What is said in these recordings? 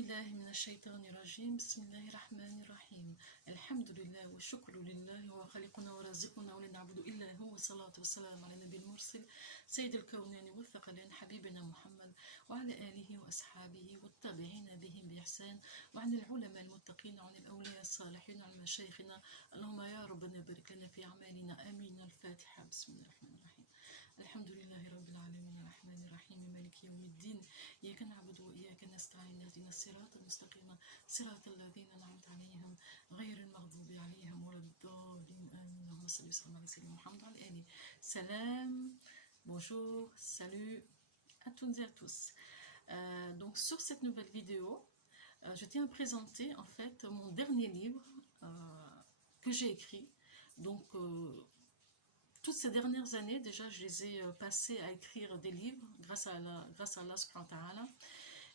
بالله من الشيطان الرجيم بسم الله الرحمن الرحيم الحمد لله والشكر لله هو خالقنا ورازقنا ولا نعبد إلا هو والصلاة والسلام على النبي المرسل سيد الكونين والثقلين حبيبنا محمد وعلى آله وأصحابه والتابعين بهم بإحسان وعن العلماء المتقين وعن الأولياء الصالحين وعن مشايخنا اللهم يا ربنا بارك لنا في أعمالنا آمين. الفاتحة. بسم الله الرحمن الرحيم الحمد لله رب العالمين الرحمن الرحيم مالك يوم الدين إياك نعبد وإياك نستعين اهدنا الصراط المستقيم صراط الذين أنعمت عليهم غير المغضوب عليهم ولا الضالين آمين. اللهم صل وسلم على سيدنا محمد وعلى آله. Salam, bonjour, salut à toutes et à tous. Donc sur cette nouvelle vidéo, je tiens à présenter en fait mon dernier livre que j'ai écrit. Donc toutes ces dernières années, déjà, je les ai passées à écrire des livres grâce à Allah subhanahu wa ta'ala.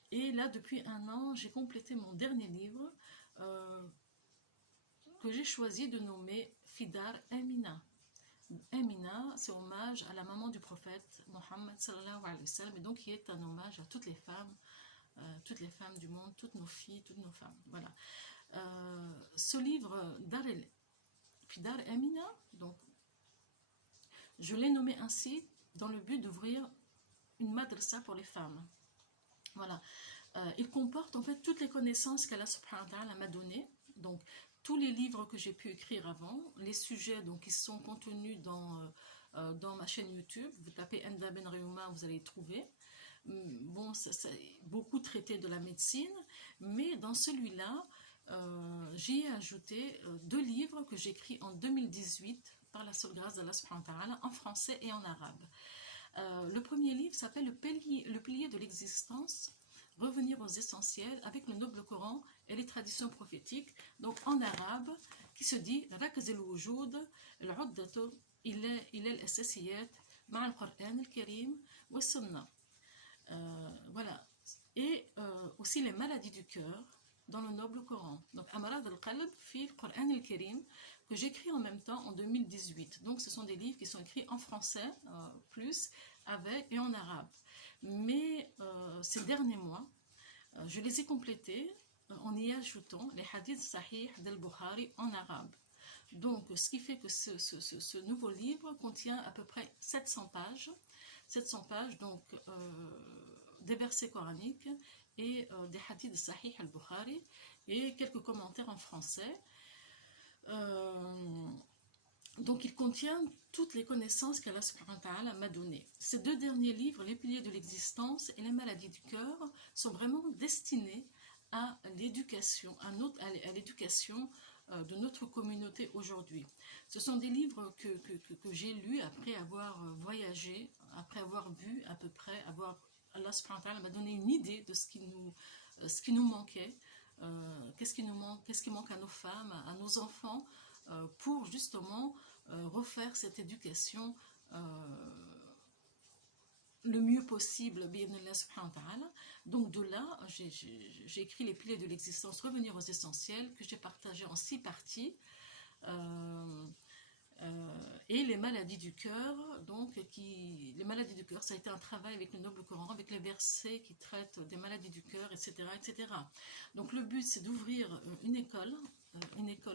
Et là, depuis un an, j'ai complété mon dernier livre que j'ai choisi de nommer Fidar Amina. Amina, c'est hommage à la maman du prophète Mohammed sallallahu alayhi wa sallam, et donc qui est un hommage à toutes les femmes du monde, toutes nos filles, toutes nos femmes. Voilà. Ce livre, Fidar Amina, donc, je l'ai nommé ainsi dans le but d'ouvrir une madrasa pour les femmes. Voilà. Il comporte en fait toutes les connaissances qu'Allah subhanahu wa ta'ala m'a données. Donc, tous les livres que j'ai pu écrire avant, les sujets donc, qui sont contenus dans ma chaîne YouTube. Vous tapez Enda Ben Reuma, vous allez y trouver. Bon, beaucoup traité de la médecine, mais dans celui-là, j'y ai ajouté 2 livres que j'ai écrits en 2018 par la seule grâce d'Allah subhanahu wa ta'ala, en français et en arabe. Le premier livre s'appelle le pilier de l'existence, revenir aux essentiels avec le noble Coran et les traditions prophétiques, donc en arabe, qui se dit Rakz al-Wujud, al-Uddatu, il est al-Asasiyat, ma al-Qur'an al-Karim, wa Sunnah. Voilà. Et aussi les maladies du cœur dans le noble Coran. Donc, Amarad al-Qalb fi al-Qur'an al-Karim, que j'écris en même temps en 2018. Donc, ce sont des livres qui sont écrits en français, et en arabe. Mais ces derniers mois, je les ai complétés en y ajoutant les hadiths sahih d'Al-Bukhari en arabe. Donc, ce qui fait que ce nouveau livre contient à peu près 700 pages. 700 pages, donc des versets coraniques et des hadiths de Sahih al-Bukhari et quelques commentaires en français. Donc il contient toutes les connaissances qu'Allah subhanahu wa ta'ala m'a données. Ces 2 derniers livres, les piliers de l'existence et les maladies du cœur, sont vraiment destinés à l'éducation, à l'éducation de notre communauté aujourd'hui. Ce sont des livres que j'ai lus après avoir voyagé, après avoir vu à peu près, Allah subhanahu wa ta'ala m'a donné une idée de ce qui nous manquait, qu'est-ce qui manque à nos femmes, à nos enfants, pour justement refaire cette éducation le mieux possible, bi'idhnillah subhanahu wa ta'ala. Donc de là, j'ai écrit les piliers de l'existence, revenir aux essentiels, que j'ai partagé en 6 parties. Et les maladies du cœur, les maladies du cœur, ça a été un travail avec le noble Coran, avec les versets qui traitent des maladies du cœur, etc., etc. Donc le but, c'est d'ouvrir une école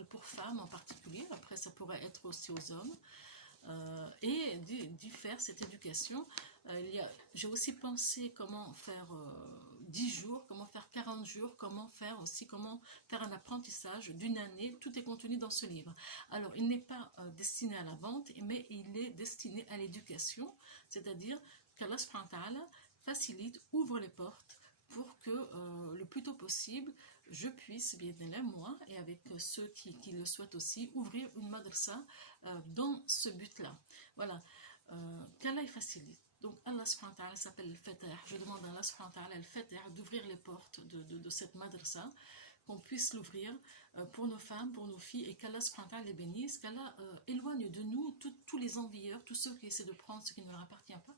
pour femmes en particulier, après ça pourrait être aussi aux hommes, et d'y faire cette éducation. J'ai aussi pensé comment faire 10 jours, comment faire 40 jours, comment faire un apprentissage d'une année. Tout est contenu dans ce livre. Alors, il n'est pas destiné à la vente, mais il est destiné à l'éducation, c'est-à-dire qu'Allah subhanahu wa ta'ala facilite, ouvre les portes pour que le plus tôt possible, je puisse, bien moi, et avec ceux qui le souhaitent aussi, ouvrir une madrasa dans ce but-là. Voilà, qu'Allah facilite. Donc Allah subhanahu wa ta'ala s'appelle Al-Fatih. Je demande à Allah subhanahu wa ta'ala Al-Fatih d'ouvrir les portes de cette madrasa, qu'on puisse l'ouvrir pour nos femmes, pour nos filles, et qu'Allah subhanahu wa ta'ala les bénisse, qu'Allah éloigne de nous tous les envieurs, tous ceux qui essaient de prendre ce qui ne leur appartient pas,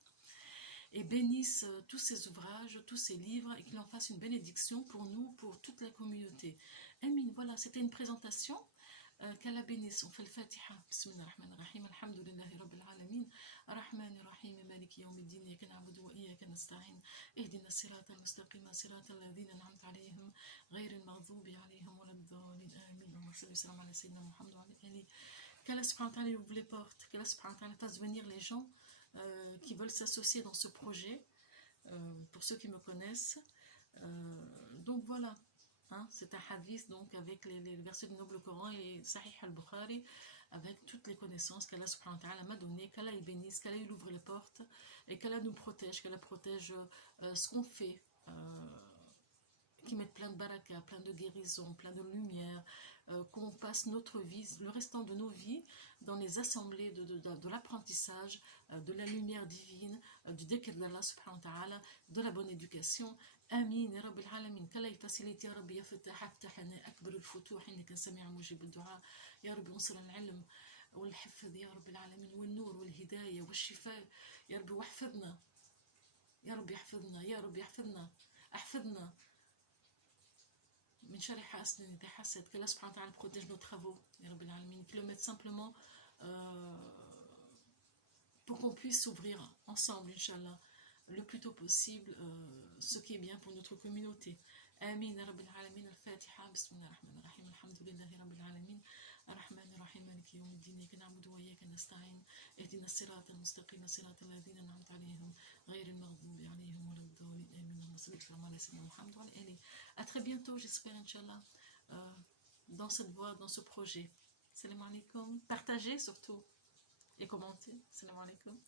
et bénisse tous ces ouvrages, tous ces livres, et qu'il en fasse une bénédiction pour nous, pour toute la communauté. Amin. Voilà, c'était une présentation. qu'Allah bénisse. On fait le Fatiha. Bismillah ar-Rahman ar-Rahim. Alhamdulillahi Rabbil Alamin. Ar-Rahman ar-Rahim. Maliki yawmiddin. Iyyaka na'budu wa iyyaka nasta'in. Ihdina as-sirata al-mustaqima. Sirata alladhina an'amta alayhim. Qu'Allah subhanahu wa ta'ala ouvre les portes, qu'Allah subhanahu wa ta'ala fasse venir les gens qui veulent s'associer dans ce projet, pour ceux qui me connaissent. Donc voilà, hein, c'est un hadith donc avec les versets du Noble Coran et Sahih al-Bukhari, avec toutes les connaissances qu'Allah subhanahu wa ta'ala m'a données, qu'Allah y bénisse, qu'Allah y ouvre les portes et qu'Allah nous protège, qu'Allah protège ce qu'on fait, qui mettent plein de baraka, plein de guérison, plein de lumière, qu'on passe notre vie, le restant de nos vies dans les assemblées de l'apprentissage, de la lumière divine, du dhikr d'Allah subhanahu wa ta'ala, de la bonne éducation. Amin ya rabbil alamin. Qu'Allah y facilite ya rabbi ya fatah aftahana akbar al-futuh innaka sami'un mujib ad-du'a ya rabbi unsur al-ilm والحفظ يا رب العالمين والنور والهداية والشفاء يا رب واحفظنا يا رب يحفظنا يا رب يحفظنا احفظنا من شر حاسد إذا حسد. Que Allah subhanahu wa ta'ala protège nos travaux, qu'ils le mettent simplement pour qu'on puisse s'ouvrir ensemble, Inch'Allah, le plus tôt possible, ce qui est bien pour notre communauté. Amin ya rabbil alamin. Al-Fatiha. Bismillah ar-Rahman ar-Rahim. Alhamdulillahi rabbil alamin. الرحمن الرحيم مالك يوم الدين إياك نعبد وإياك نستعين اهدنا الصراط المستقيم صراط الذين أنعمت عليهم غير المغضوب عليهم ولا الضالين آمين. اللهم صل على سيدنا محمد وعلى آله. À très bientôt, j'espère, Inch'Allah, dans cette voie, dans ce projet. Salam alaikum. Partagez surtout et commentez. Salam alaikum.